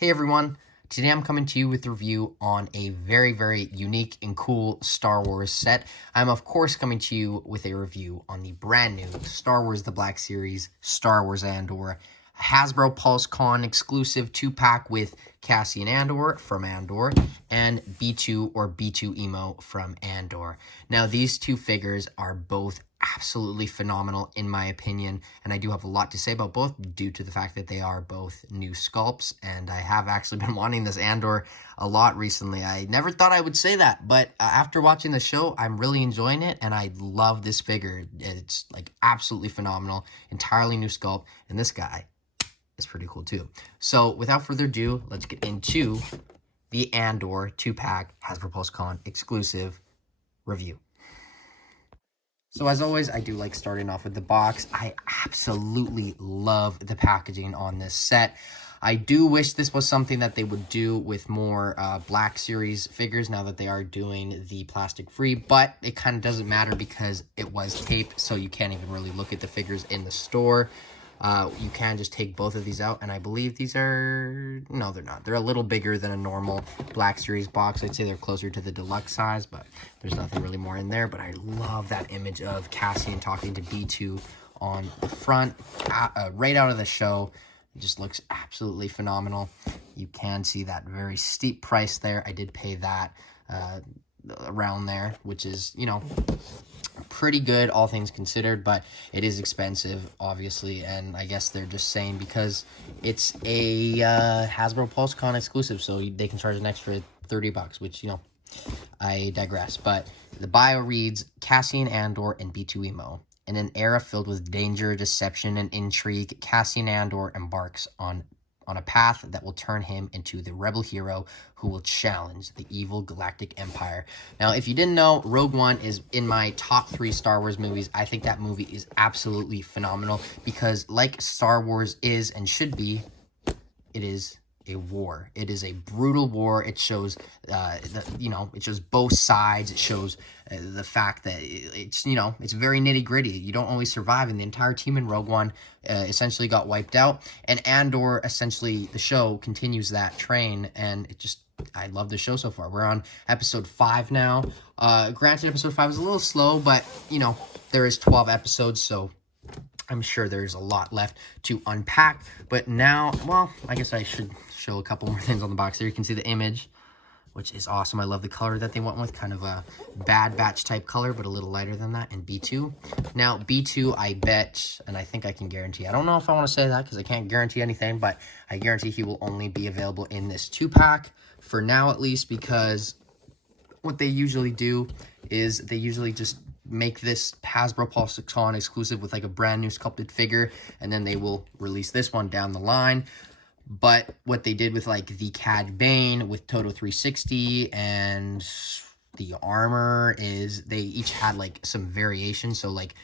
Hey everyone, today I'm coming to you with a review on a very, very unique and cool Star Wars set. I'm of course coming to you with a review on the brand new Star Wars The Black Series, Star Wars Andor, Hasbro Pulse Con exclusive 2-pack with Cassian Andor from Andor, and B2 or B2EMO from Andor. Now these two figures are both absolutely phenomenal in my opinion, and I do have a lot to say about both due to the fact that they are both new sculpts, and I have actually been wanting this Andor a lot recently. I never thought I would say that, but after watching the show, I'm really enjoying it, and I love this figure. It's like absolutely phenomenal, entirely new sculpt, and this guy is pretty cool too. So without further ado, let's get into the Andor 2-pack Hasbro Pulse Con exclusive review. So as always, I do like starting off with the box. I absolutely love the packaging on this set. I do wish this was something that they would do with more Black Series figures now that they are doing the plastic free, but it kind of doesn't matter because it was taped, so you can't even really look at the figures in the store. You can just take both of these out, and I believe these are... No, they're not. They're a little bigger than a normal Black Series box. I'd say they're closer to the deluxe size, but there's nothing really more in there. But I love that image of Cassian talking to B2 on the front, right out of the show. It just looks absolutely phenomenal. You can see that very steep price there. I did pay that around there, which is, you know, pretty good all things considered, but it is expensive obviously, and I guess they're just saying because it's a Hasbro Pulse Con exclusive, so they can charge an extra $30, which, you know, I digress. But the bio reads, Cassian Andor and B2EMO. In an era filled with danger, deception, and intrigue, Cassian Andor embarks on a path that will turn him into the rebel hero who will challenge the evil galactic empire. Now, if you didn't know, Rogue One is in my top 3 Star Wars movies. I think that movie is absolutely phenomenal because, like Star Wars is and should be, it is a war. It is a brutal war. It shows, it shows both sides. It shows the fact that it's, it's very nitty gritty. You don't always survive, and the entire team in Rogue One essentially got wiped out. And Andor, essentially, the show continues that train, and it just, I love the show so far. We're on episode 5 now. Granted, episode 5 is a little slow, but, there is 12 episodes, so I'm sure there's a lot left to unpack. But now, well, I guess I should show a couple more things on the box. There you can see the image, which is awesome. I love the color that they went with, kind of a Bad Batch type color, but a little lighter than that. And B2. Now, B2, I bet, and I think I can guarantee, I don't know if I want to say that because I can't guarantee anything, but I guarantee he will only be available in this 2-pack, for now at least, because what they usually do is they usually just make this Hasbro Pulse Con exclusive with like a brand new sculpted figure, and then they will release this one down the line. But what they did with like the Cad Bane with Toto 360 and the armor is they each had like some variation. So like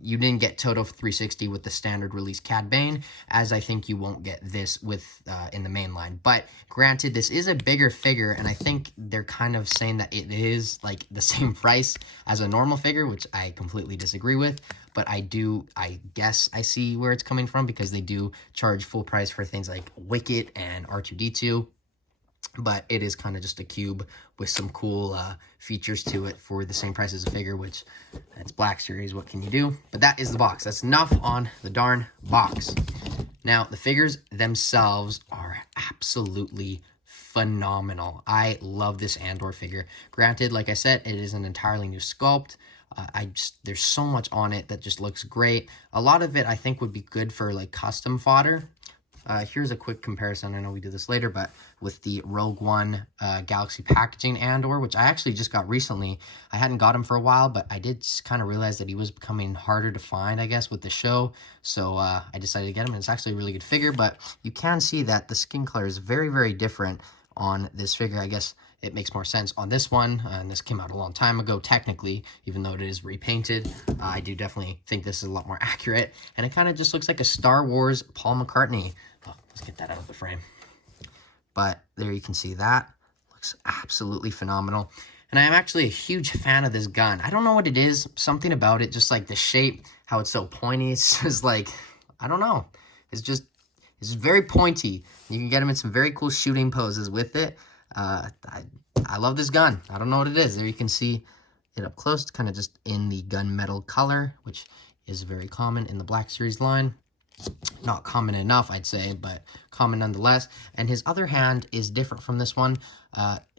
you didn't get Toto 360 with the standard release Cad Bane, as I think you won't get this with in the main line. But granted, this is a bigger figure, and I think they're kind of saying that it is like the same price as a normal figure, which I completely disagree with. But I guess I see where it's coming from, because they do charge full price for things like Wicket and R2-D2. But it is kind of just a cube with some cool features to it for the same price as a figure, which it's Black Series. What can you do? But that is the box. That's enough on the darn box. Now, the figures themselves are absolutely phenomenal. I love this Andor figure. Granted, like I said, it is an entirely new sculpt. There's so much on it that just looks great. A lot of it I think would be good for like custom fodder. Here's a quick comparison. I know we do this later, but with the Rogue One Galaxy Packaging Andor, which I actually just got recently. I hadn't got him for a while, but I did kind of realize that he was becoming harder to find, I guess, with the show. So I decided to get him, and it's actually a really good figure. But you can see that the skin color is very, very different on this figure. I guess it makes more sense on this one, and this came out a long time ago technically, even though it is repainted. I do definitely think this is a lot more accurate, and it kind of just looks like a Star Wars Paul McCartney. Oh, let's get that out of the frame. But there you can see that. Looks absolutely phenomenal. And I am actually a huge fan of this gun. I don't know what it is, something about it, just like the shape, how it's so pointy. It's just like, I don't know. It's just, It's very pointy. You can get him in some very cool shooting poses with it. I love this gun. I don't know what it is. There you can see it up close, kind of just in the gunmetal color, which is very common in the Black Series line. Not common enough, I'd say, but common nonetheless. And his other hand is different from this one.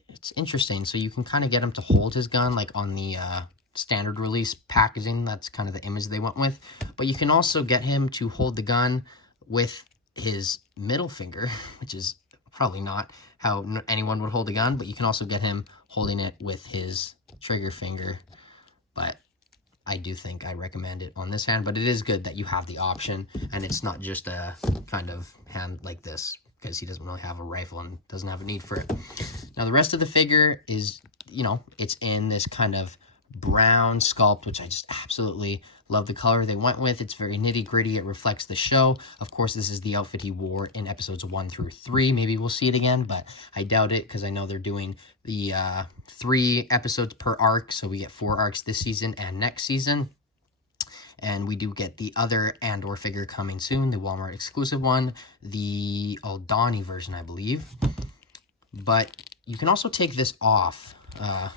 It's interesting. So you can kind of get him to hold his gun like on the standard release packaging. That's kind of the image they went with. But you can also get him to hold the gun with his middle finger, which is probably not how anyone would hold a gun, but you can also get him holding it with his trigger finger. But I do think I recommend it on this hand, but it is good that you have the option, and it's not just a kind of hand like this, because he doesn't really have a rifle and doesn't have a need for it. Now, the rest of the figure is, you know, it's in this kind of brown sculpt, which I just absolutely love the color they went with. It's very nitty-gritty. It reflects the show. Of course, this is the outfit he wore in episodes 1 through 3. Maybe we'll see it again, but I doubt it, because I know they're doing the 3 episodes per arc, so we get 4 arcs this season and next season. And we do get the other Andor figure coming soon, the Walmart exclusive one, the Aldani version, I believe. But you can also take this off. I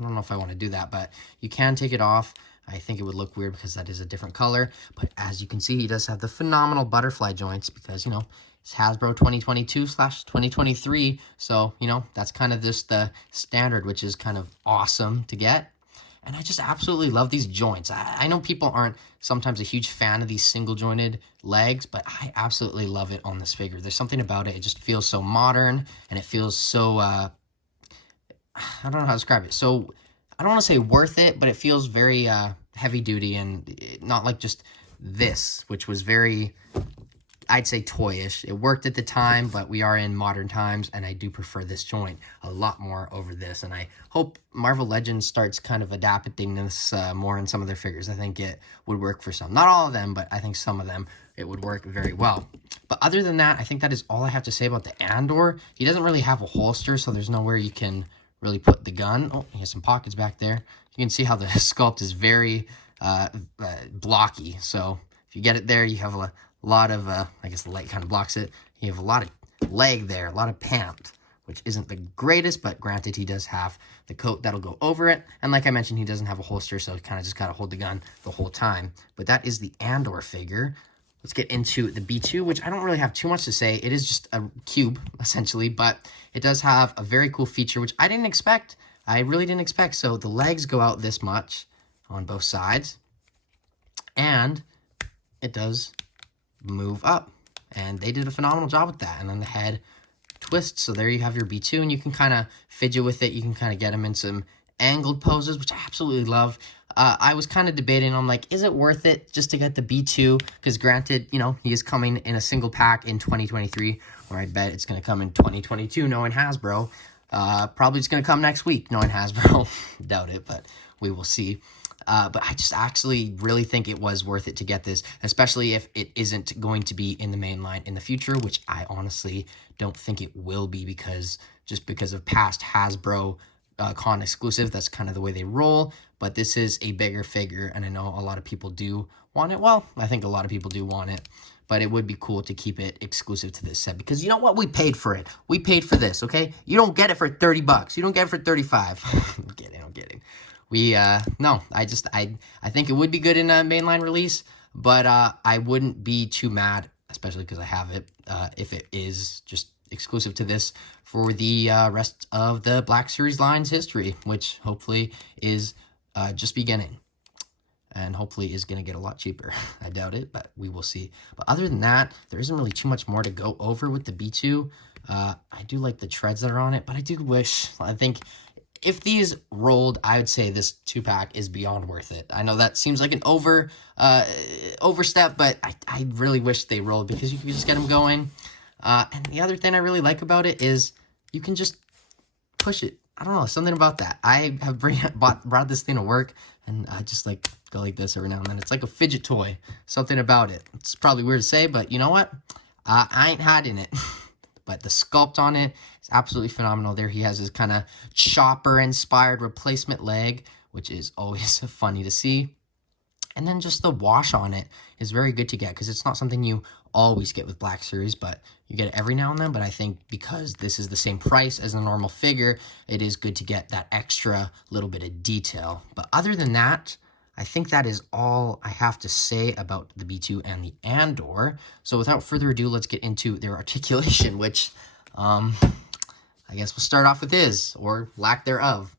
don't know if I want to do that, but you can take it off. I think it would look weird because that is a different color. But as you can see, he does have the phenomenal butterfly joints because, you know, it's Hasbro 2022/2023. So, you know, that's kind of just the standard, which is kind of awesome to get. And I just absolutely love these joints. I know people aren't sometimes a huge fan of these single-jointed legs, but I absolutely love it on this figure. There's something about it. It just feels so modern, and it feels so, I don't know how to describe it. So, I don't want to say worth it, but it feels very heavy-duty and not like just this, which was very, I'd say, toyish. It worked at the time, but we are in modern times, and I do prefer this joint a lot more over this. And I hope Marvel Legends starts kind of adapting this more in some of their figures. I think it would work for some. Not all of them, but I think some of them it would work very well. But other than that, I think that is all I have to say about the Andor. He doesn't really have a holster, so there's nowhere you can really put the gun. Oh, he has some pockets back there. You can see how the sculpt is very blocky. So if you get it there, you have a lot of, I guess the light kind of blocks it. You have a lot of leg there, a lot of pant, which isn't the greatest, but granted, he does have the coat that'll go over it. And like I mentioned, he doesn't have a holster, so he kind of just got to hold the gun the whole time. But that is the Andor figure. Let's get into the B2, which I don't really have too much to say. It is just a cube, essentially, but it does have a very cool feature, which I didn't expect. I really didn't expect. So the legs go out this much on both sides, and it does move up. And they did a phenomenal job with that. And then the head twists, so there you have your B2, and you can kind of fidget with it. You can kind of get him in some angled poses, which I absolutely love. I was kind of debating, I'm like, is it worth it just to get the B2? Because granted, you know, he is coming in a single pack in 2023, or I bet it's going to come in 2022, knowing Hasbro. Probably it's going to come next week, knowing Hasbro. Doubt it, but we will see. But I just actually really think it was worth it to get this, especially if it isn't going to be in the main line in the future, which I honestly don't think it will be, because of past Hasbro Con exclusive. That's kind of the way they roll. But this is a bigger figure, and I know a lot of people do want it. Well, I think a lot of people do want it, but it would be cool to keep it exclusive to this set, because you know what? We paid for it. We paid for this, okay? You don't get it for 30 bucks. You don't get it for 35. I'm kidding. No, I think it would be good in a mainline release, but I wouldn't be too mad, especially because I have it, if it is just exclusive to this for the rest of the Black Series line's history, which hopefully is just beginning, and hopefully is going to get a lot cheaper. I doubt it, but we will see. But other than that, there isn't really too much more to go over with the B2. I do like the treads that are on it, but I think if these rolled, I would say this 2-pack is beyond worth it. I know that seems like an overstep, but I really wish they rolled, because you can just get them going. And the other thing I really like about it is you can just push it. I don't know, something about that. I have brought this thing to work, and I just like go like this every now and then. It's like a fidget toy. Something about it. It's probably weird to say, but you know what? I ain't hiding it. But the sculpt on it is absolutely phenomenal. There he has his kind of chopper-inspired replacement leg, which is always funny to see. And then just the wash on it is very good to get, because it's not something you always get with Black Series, but you get it every now and then. But I think because this is the same price as the normal figure, it is good to get that extra little bit of detail. But other than that, I think that is all I have to say about the B2 and the Andor. So without further ado, let's get into their articulation, which I guess we'll start off with his, or lack thereof.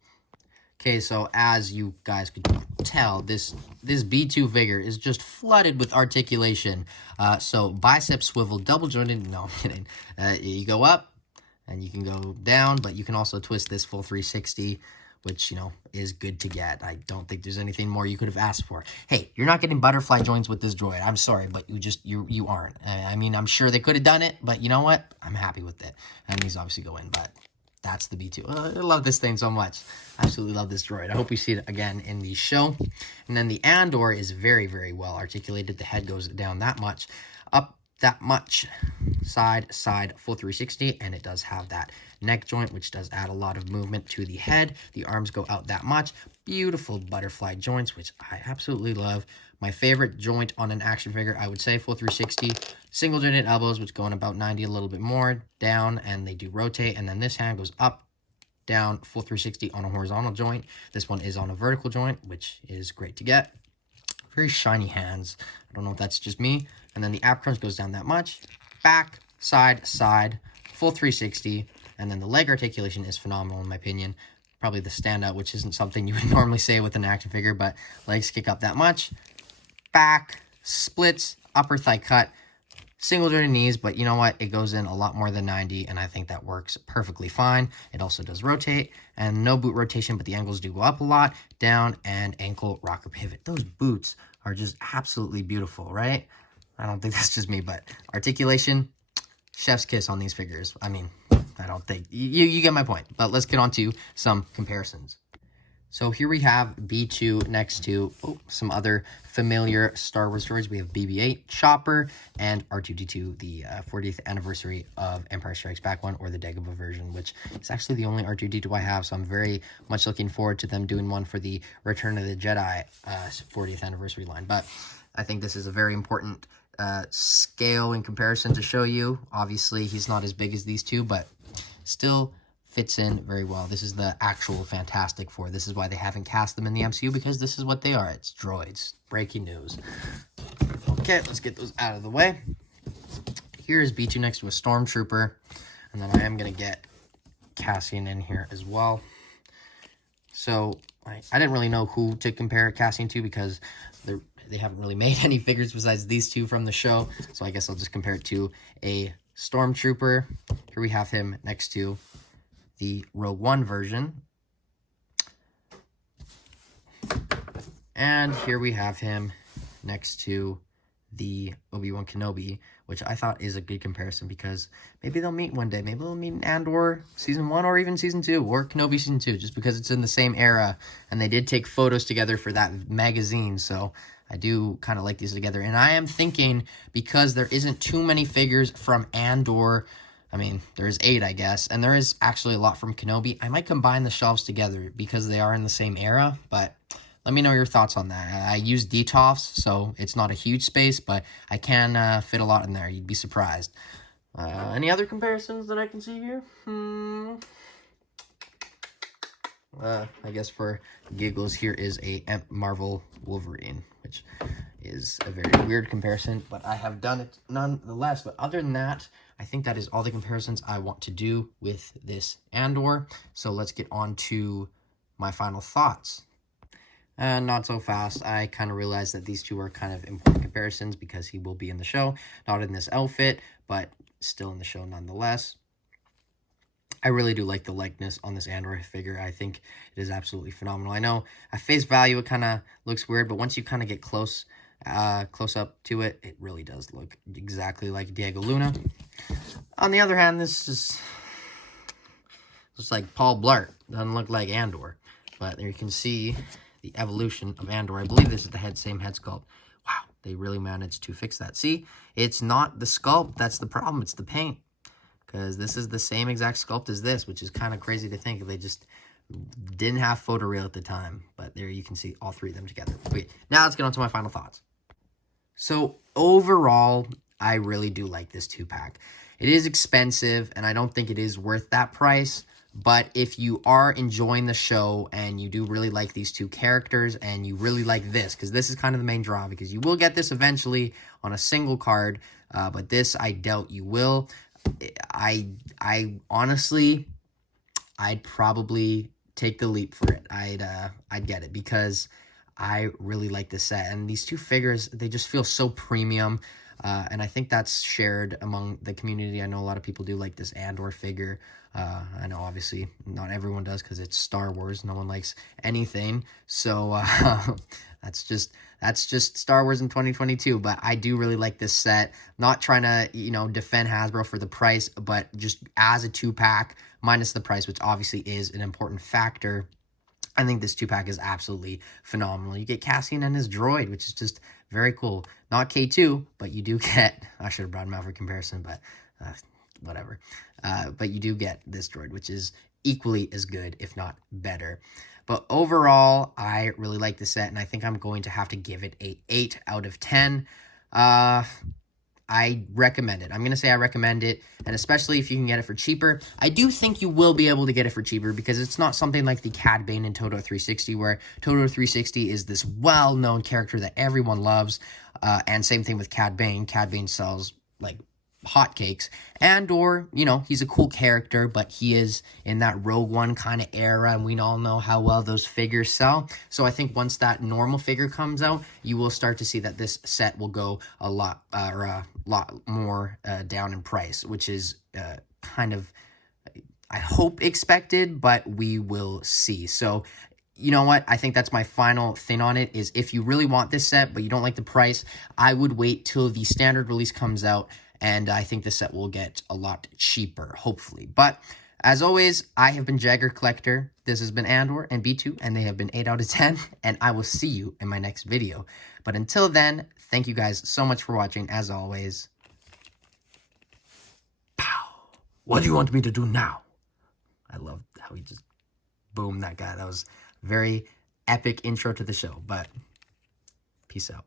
Okay, so as you guys could tell, this B2 figure is just flooded with articulation. So bicep swivel, double jointed, no, I'm kidding. You go up, and you can go down, but you can also twist this full 360, which, you know, is good to get. I don't think there's anything more you could have asked for. Hey, you're not getting butterfly joints with this droid. I'm sorry, but you aren't. I mean, I'm sure they could have done it, but you know what? I'm happy with it. And these obviously go in, but that's the B2. I love this thing so much. Absolutely love this droid. I hope we see it again in the show. And then the Andor is very, very well articulated. The head goes down that much, up that much, side, full 360, and it does have that neck joint, which does add a lot of movement to the head. The arms go out that much. Beautiful butterfly joints, which I absolutely love. My favorite joint on an action figure, I would say full 360. Single jointed elbows, which go in about 90, a little bit more, down, and they do rotate. And then this hand goes up, down, full 360 on a horizontal joint. This one is on a vertical joint, which is great to get. Very shiny hands. I don't know if that's just me. And then the ab crunch goes down that much. Back, side, full 360. And then the leg articulation is phenomenal in my opinion. Probably the standout, which isn't something you would normally say with an action figure, but legs kick up that much. Back, splits, upper thigh cut, single jointed knees, but you know what? It goes in a lot more than 90, and I think that works perfectly fine. It also does rotate, and no boot rotation, but the angles do go up a lot, down, and ankle rocker pivot. Those boots are just absolutely beautiful, right? I don't think that's just me, but articulation, chef's kiss on these figures. I mean, I don't think, you get my point, but let's get on to some comparisons. So here we have B2 next to some other familiar Star Wars droids. We have BB-8, Chopper, and R2-D2, the 40th anniversary of Empire Strikes Back one, or the Dagobah version, which is actually the only R2-D2 I have, so I'm very much looking forward to them doing one for the Return of the Jedi 40th anniversary line. But I think this is a very important scale in comparison to show you. Obviously, he's not as big as these two, but still fits in very well. This is the actual Fantastic Four. This is why they haven't cast them in the MCU, because this is what they are. It's droids. Breaking news. Okay, let's get those out of the way. Here is B2 next to a Stormtrooper, and then I am going to get Cassian in here as well. So I didn't really know who to compare Cassian to, because they haven't really made any figures besides these two from the show. So I guess I'll just compare it to a Stormtrooper. Here we have him next to the Rogue One version. And here we have him next to the Obi-Wan Kenobi, which I thought is a good comparison, because maybe they'll meet one day. Maybe they'll meet in Andor Season 1 or even Season 2 or Kenobi Season 2, just because it's in the same era. And they did take photos together for that magazine, so I do kind of like these together. And I am thinking, because there isn't too many figures from Andor, I mean, there's 8, I guess, and there is actually a lot from Kenobi, I might combine the shelves together because they are in the same era, but let me know your thoughts on that. I use DTOFs, so it's not a huge space, but I can fit a lot in there. You'd be surprised. Any other comparisons that I can see here? I guess for giggles, here is a Marvel Wolverine, which is a very weird comparison, but I have done it nonetheless. But other than that, I think that is all the comparisons I want to do with this Andor. So let's get on to my final thoughts. Not so fast. I kind of realized that these two are kind of important comparisons because he will be in the show. Not in this outfit, but still in the show nonetheless. I really do like the likeness on this Andor figure. I think it is absolutely phenomenal. I know at face value it kind of looks weird, but once you kind of get close up to it, it really does look exactly like Diego Luna. On the other hand, this is just like Paul Blart. Doesn't look like Andor, but there you can see the evolution of Andor. I believe this is the same head sculpt. Wow, they really managed to fix that. See, it's not the sculpt that's the problem, it's the paint. Because this is the same exact sculpt as this, which is kind of crazy to think. They just didn't have photoreal at the time. But there you can see all three of them together. Okay, now let's get on to my final thoughts. So overall, I really do like this 2-pack. It is expensive, and I don't think it is worth that price. But if you are enjoying the show and you do really like these 2 characters and you really like this, because this is kind of the main draw, because you will get this eventually on a single card, but this I doubt you will. I honestly, I'd probably take the leap for it. I'd get it because I really like this set, and these 2 figures, they just feel so premium. And I think that's shared among the community. I know a lot of people do like this Andor figure. I know obviously not everyone does because it's Star Wars. No one likes anything. So that's just Star Wars in 2022. But I do really like this set. Not trying to, defend Hasbro for the price, but just as a 2-pack, minus the price, which obviously is an important factor. I think this 2-pack is absolutely phenomenal. You get Cassian and his droid, which is just very cool. Not K2, but you do get... I should have brought him out for comparison, but whatever. But you do get this droid, which is equally as good, if not better. But overall, I really like this set, and I think I'm going to have to give it a 8 out of 10. I recommend it. I'm going to say I recommend it, and especially if you can get it for cheaper. I do think you will be able to get it for cheaper because it's not something like the Cad Bane in Toto 360, where Toto 360 is this well-known character that everyone loves, and same thing with Cad Bane. Cad Bane sells, like, hotcakes. Andor, he's a cool character, but he is in that Rogue One kind of era, and we all know how well those figures sell. So I think once that normal figure comes out, you will start to see that this set will go a lot more down in price, which is kind of, I hope, expected, but we will see. So you know what? I think that's my final thing on it, is if you really want this set, but you don't like the price, I would wait till the standard release comes out, and I think the set will get a lot cheaper, hopefully. But as always, I have been Jagger Collector. This has been Andor and B2, and they have been 8 out of 10, and I will see you in my next video. But until then, thank you guys so much for watching, as always. Pow! What do you want me to do now? I love how he just boomed that guy. That was very epic intro to the show, but peace out.